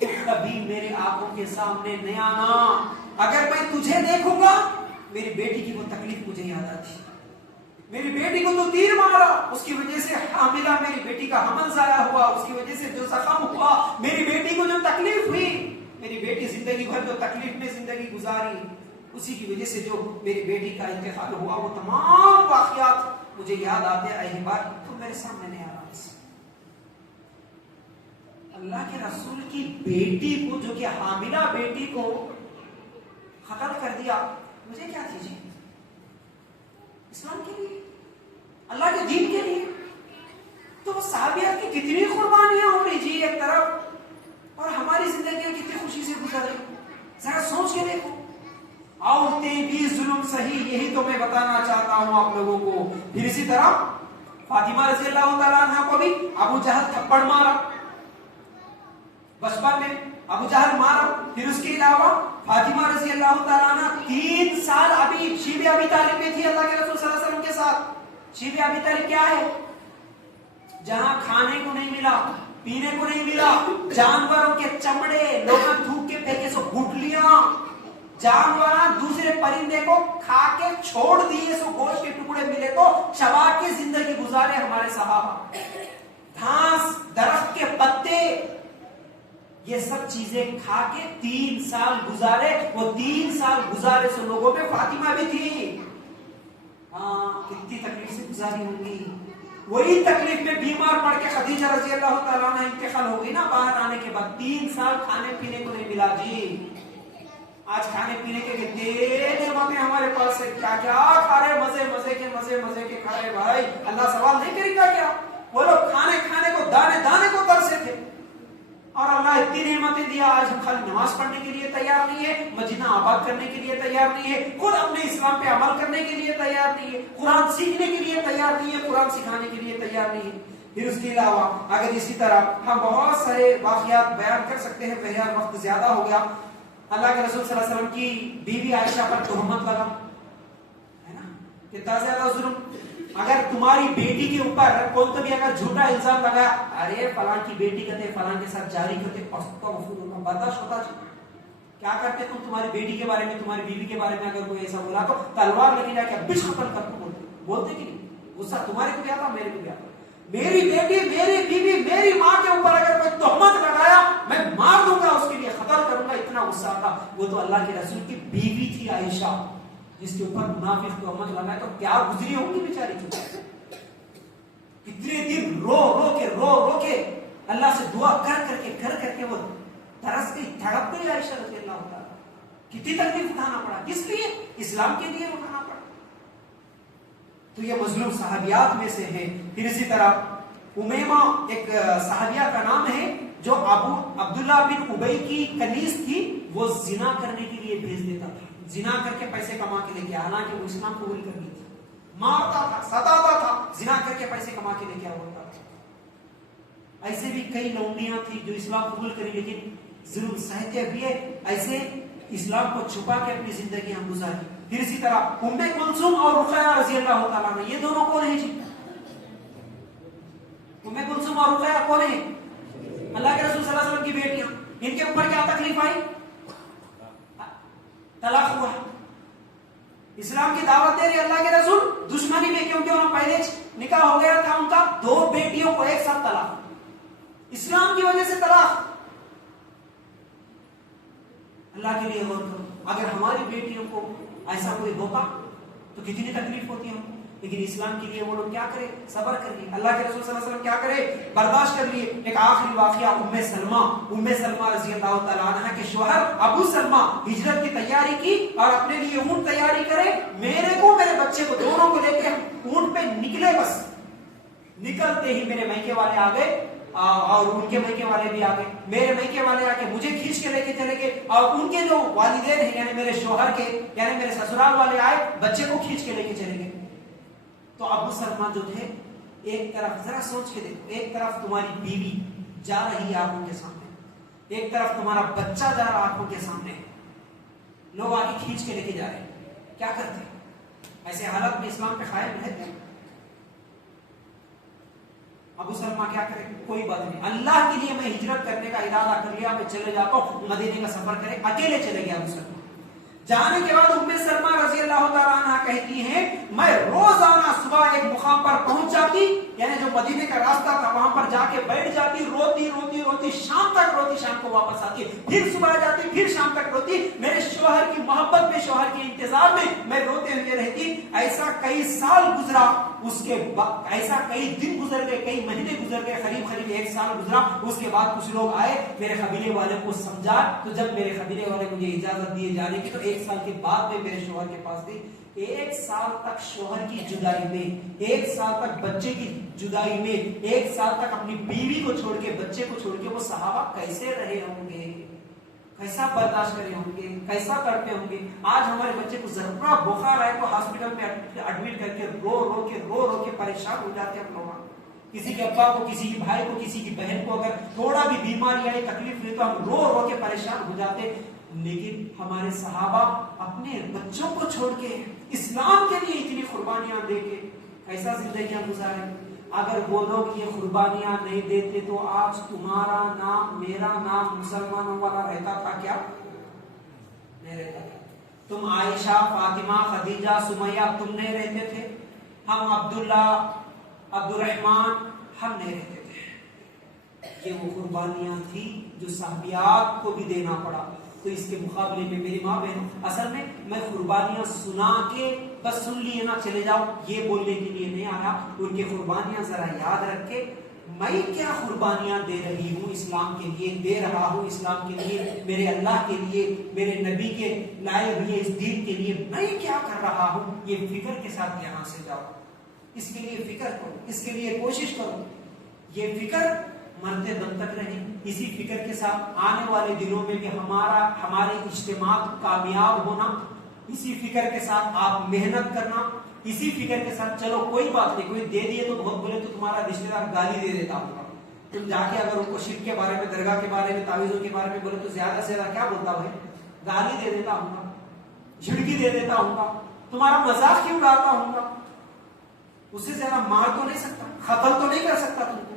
کبھی میرے آنکھوں کے سامنے نہیں آنا. اگر میں تجھے دیکھوں گا میری بیٹی کی وہ تکلیف مجھے یاد آتی. میری بیٹی کو تو تیر مارا, اس کی وجہ سے حاملہ میری بیٹی کا حمل ضائع ہوا, اس کی وجہ سے جو زخم ہوا, میری بیٹی کو جو تکلیف ہوئی, میری بیٹی زندگی بھر جو تکلیف میں زندگی گزاری, اسی کی وجہ سے جو میری بیٹی کا انتقال ہوا, وہ تمام واقعات مجھے یاد آتے. اے بار تو میرے سامنے نہیں آ رہا. اللہ کے رسول کی بیٹی کو, جو کہ حاملہ بیٹی کو قتل کر دیا, مجھے کیا دیجیے؟ اسلام کے لیے, اللہ کے دین کے لیے. تو صحابیات کی کتنی قربانیاں ہو رہی جی ایک طرف, اور ہماری زندگیاں کتنی خوشی سے گزر رہی, ذرا سوچ کے دیکھو. عورتیں بھی ظلم صحیح, یہی تو میں بتانا چاہتا ہوں آپ لوگوں کو. پھر اسی طرح فاطمہ رضی اللہ تعالیٰ عنہ کو بھی ابو جہل تھپڑ مارا, بچپن میں ابو جہل مارا. پھر اس کے علاوہ فاطمہ رضی اللہ تعالیٰ عنہ 3 سال ابھی شیب ابی طالب میں تھی اللہ کے رسول صلی اللہ علیہ وسلم کے ساتھ. شیب ابی طالب کیا ہے؟ جہاں کھانے کو نہیں ملا, پینے کو نہیں ملا, جانوروں کے چمڑے لوگوں دھوپ کے پھینکے سو گٹلیاں, جانور دوسرے پرندے کو کھا کے چھوڑ دیے سو گوشت کے ٹکڑے ملے تو چبا کے زندگی گزارے ہمارے صحابہ. گھاس, درخت کے پتے, یہ سب چیزیں کھا کے 3 سال گزارے. وہ 3 سال گزارے سو لوگوں میں فاطمہ بھی تھی. ہاں, کتنی تکلیف سے گزاری ہوں گی. وہی تکلیف میں بیمار پڑ کے خدیجہ رضی اللہ تعالیٰ عنہ انتقال ہو گئی نا باہر آنے کے بعد. 3 سال کھانے پینے کو نہیں ملا جی. آج کھانے پینے کے کتنے نعمتیں ہمارے پاس ہے, کیا کیا کھا رہے, مزے کے کھا رہے بھائی. اللہ سوال نہیں کرے گا کیا؟ وہ لوگ کھانے کو دانے کو ترسے تھے, اور اللہ اتنی نعمتیں دیا. آج ہم خالی نماز پڑھنے کے لیے تیار نہیں ہے, مدینہ آباد کرنے کے لیے تیار نہیں ہے, خود اپنے اسلام پہ عمل کرنے کے لیے تیار نہیں ہے, قرآن سیکھنے کے لیے تیار نہیں ہے, قرآن سکھانے کے لیے تیار نہیں ہے. پھر اس کے علاوہ اگر اسی طرح ہم بہت سارے واقعات بیان کر سکتے ہیں, بہرحال وقت زیادہ ہو گیا. اللہ کے رسول صلی اللہ علیہ وسلم کی بیوی عائشہ پر تہمت لگا ہے نا, کتنا زیادہ ظلم. اگر تمہاری بیٹی کے اوپر کوئی بھی اگر جھوٹا الزام لگا, ارے فلاں کی بیٹی کہتے فلاں کے ساتھ جاری کرتے, برداشت ہوتا جی. کیا کرتے تم تمہاری بیٹی کے بارے میں, تمہاری بیوی کے بارے میں اگر کوئی ایسا بولا تو تلوار لے کے جا کے بچ ختم کر کو بولتے کہ نہیں. غصہ تمہارے کو بھی آتا, میرے کو بھی آتا. میری بیٹی, میری بیوی, میری ماں کے اوپر اگر کوئی تہمت لگایا, میں مار دوں گا, اس کے لیے قتل کروں گا, اتنا غصہ آتا. وہ تو اللہ کے رسول کی بیوی تھی عائشہ, جس کے اوپر منافق تہمت لگایا, تو کیا گزری ہوگی بیچاری کی. کتنے دن رو کے اللہ سے دعا کر کے وہ ترس گئی, تڑپ گئی عائشہ رضی اللہ تعالیٰ. کتنی تکلیف اٹھانا پڑا, کس لیے؟ اسلام کے لیے اٹھانا پڑا. تو یہ مظلوم صحابیات میں سے ہے. پھر اسی طرح امیمہ ایک صحابیہ کا نام ہے, جو ابو عبداللہ بن ابی کی کنیز تھی, وہ زنا کرنے کے لیے بھیج دیتا تھا, زنا کر کے پیسے کما کے لے کے, حالانکہ وہ اسلام قبول کر لی تھی, مارتا تھا, ستاتا تھا, زنا کر کے پیسے کما کے لے کے آتا تھا. ایسے بھی کئی لونڈیاں تھی جو اسلام قبول کری لیکن ظلم سہتے ہوئے ایسے اسلام کو چھپا کے اپنی زندگیاں گزاری. پھر اسی طرح ام کلثوم اور رقیہ رضی اللہ تعالیٰ عنہ, یہ دونوں کون ہیں جی؟ ام کلثوم اور رقیہ کون ہیں؟ اللہ کے رسول صلی اللہ علیہ وسلم کی بیٹیاں. ان کے اوپر کیا تکلیف آئی؟ طلاق ہوا. اسلام کی دعوت دے رہے اللہ کے رسول, دشمنی میں, کیونکہ انہوں پہلے نکاح ہو گیا تھا ان کا, 2 بیٹیوں کو ایک ساتھ طلاق, اسلام کی وجہ سے طلاق. اللہ کے لیے غور کرو. अगर हमारी बेटियों को ऐसा कोई होता तो कितनी तकलीफ होती है हमको। लेकिन इस्लाम के लिए वो लोग क्या करे, सब्र कर लिए। अल्लाह के रसूल सल्लल्लाहु अलैहि वसल्लम क्या करे, बर्दाश्त कर लिए। एक आखिरी वाकया उम्मे सलमा रजी अल्लाह तआला अन्हा के शौहर अबू सलमा हिजरत की तैयारी की और अपने लिए ऊंट तैयारी करे, मेरे को मेरे बच्चे को दोनों को लेके ऊंट पे निकले। बस निकलते ही मेरे मैके वाले आ गए और उनके मैके वाले भी आ गए। मेरे मैके वाले आके मुझे खींच के लेके चले गए और उनके जो वालिदैन हैं यानी मेरे शौहर के यानी मेरे ससुराल वाले आए, बच्चे को खींच के लेके चले गए। तो अबू सलमा जो थे, एक तरफ जरा सोच के देखो, एक तरफ तुम्हारी बीवी जा रही है आंखों के सामने, एक तरफ तुम्हारा बच्चा जा रहा आंखों के सामने, लोग आके खींच के लेके जा रहे हैं, क्या करते? ऐसे हालत में इस्लाम पे कायम रहते? अबू सलमा क्या करे, कोई बात नहीं, अल्लाह के लिए मैं हिजरत करने का इरादा कर लिया, मैं चले जाता हूं, मदीने का सफर करे, अकेले चले गया अबू सलमा। जाने के बाद उम्मे सलमा रजी अल्लाह तआला अन्हा कहती हैं, मैं रोजाना सुबह एक मुकाम पर पहुंच जाती, यानी जो मदीने का रास्ता था वहां पर जाके बैठ जाती, रोती रोती रोती शाम तक रोती, शाम को वापस आती, फिर सुबह जाती, फिर शाम तक रोती, मेरे शौहर की मोहब्बत में, शौहर के इंतजार में मैं रोते हुए रहती। ऐसा कई साल गुजरा, उसके बाद ऐसा कई दिन गुजर गए, कई महीने गुजर गए, करीब करीब 1 साल गुजरा। उसके बाद कुछ लोग आए, मेरे कबीले वाले को समझा, तो जब मेरे कबीले वाले मुझे इजाजत दिए जाने की, तो 1 साल के बाद में मेरे शौहर के पास थी। 1 साल तक शौहर की जुदाई में, 1 साल तक बच्चे की जुदाई में, 1 साल तक अपनी बीवी को छोड़ के, बच्चे को छोड़ के वो सहाबा कैसे रहे होंगे, कैसा बर्दाश्त करे होंगे, कैसा करते होंगे। आज हमारे बच्चे को जरा बुखार आए तो हॉस्पिटल में एडमिट करके रो रो के परेशान हो जाते हैं हम लोग। किसी के अब्बा को, किसी के भाई को, किसी की बहन को अगर थोड़ा भी बीमारी आई, तकलीफ हुई, तो हम रो रो के परेशान हो जाते। लेकिन हमारे सहाबा अपने बच्चों को छोड़ के इस्लाम के लिए इतनी कुर्बानियां दे के कैसा जिंदगियां गुजारे। अगर वो लोग ये कुर्बानियां नहीं देते तो आज तुम्हारा नाम, मेरा नाम मुसलमानों वाला रहता था क्या? नहीं रहता था। तुम आयशा, फातिमा, खदीजा, सुमैया तुम नहीं रहते थे, हम अब्दुल्ला, अब्दुर्रहमान हम नहीं रहते थे। ये वो कुर्बानियां थी जो साहबियात को भी देना पड़ा। तो इसके मुकाबले में मेरी माँ बहन, असल में मैं कुर्बानियां सुना के बस सुन लिए ना चले जाओ ये बोलने के लिए नहीं आया। उनकी कुर्बानियां जरा याद रख के, मैं क्या कुर्बानियां दे रही हूँ इस्लाम के लिए, दे रहा हूँ इस्लाम के लिए, मेरे अल्लाह के लिए, मेरे नबी के लाए हुए इस दीन के लिए मैं क्या कर रहा हूँ, ये फिक्र के साथ यहाँ से जाओ। इसके लिए फिक्र करो, इसके लिए कोशिश करो, ये फिक्र मरते दम तक रहे। इसी फिक्र के साथ आने वाले दिनों में भी हमारे इज्तिमा कामयाब होना, इसी फिक्र के साथ आप मेहनत करना, इसी फिक्र के साथ चलो कोई बात नहीं, कोई दे दिए तो बहुत बोले तो तुम्हारा रिश्तेदार गाली दे देता होगा, तुम जाके अगर उनको शिर्क के बारे में, दरगाह के बारे में, तावीज़ों के बारे में बोले तो ज्यादा से ज्यादा क्या बोलता भाई, गाली दे देता हूँ, झिड़की दे देता हूँ, तुम्हारा मजाक क्यों उड़ाता हूँ, उससे ज्यादा मार तो नहीं सकता, खत्म तो नहीं कर सकता तुमको।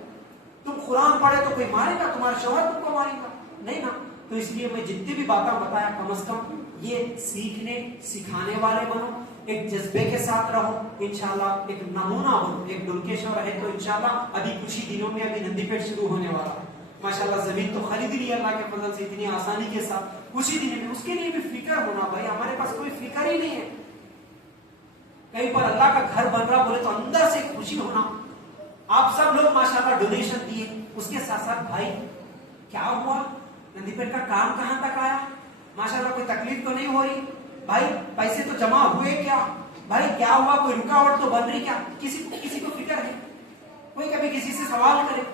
तुम कुरान पढ़े तो कोई मारेगा, तुम्हारा शौहर तुमको मारेगा नहीं ना। तो इसलिए मैं जितनी भी बातें बताया कम से कम ये सीखने सिखाने वाले बनो, एक जज्बे के साथ रहो, इंशाल्लाह एक नमूना बनो, एक डुलकेश्वर है तो इंशाल्लाह अभी कुछ ही दिनों में अभी नंदीपेट शुरू होने वाला है। माशाल्लाह जमीन तो खरीद ली अल्लाह के फजल से इतनी आसानी के साथ, कुछ ही दिनों में। उसके लिए भी फिक्र होना भाई, हमारे पास कोई फिक्र ही नहीं है। कहीं पर अल्लाह का घर बन रहा बोले तो अंदर से खुशी होना। आप सब लोग माशाल्लाह डोनेशन दिए, उसके साथ साथ भाई क्या हुआ, नंदीपेट का काम कहां तक आया, माशाल्लाह कोई तकलीफ तो नहीं हो रही भाई, पैसे तो जमा हुए क्या भाई, क्या हुआ, कोई रुकावट तो बन रही क्या, किसी को फिक्र है, कोई कभी किसी से सवाल करे।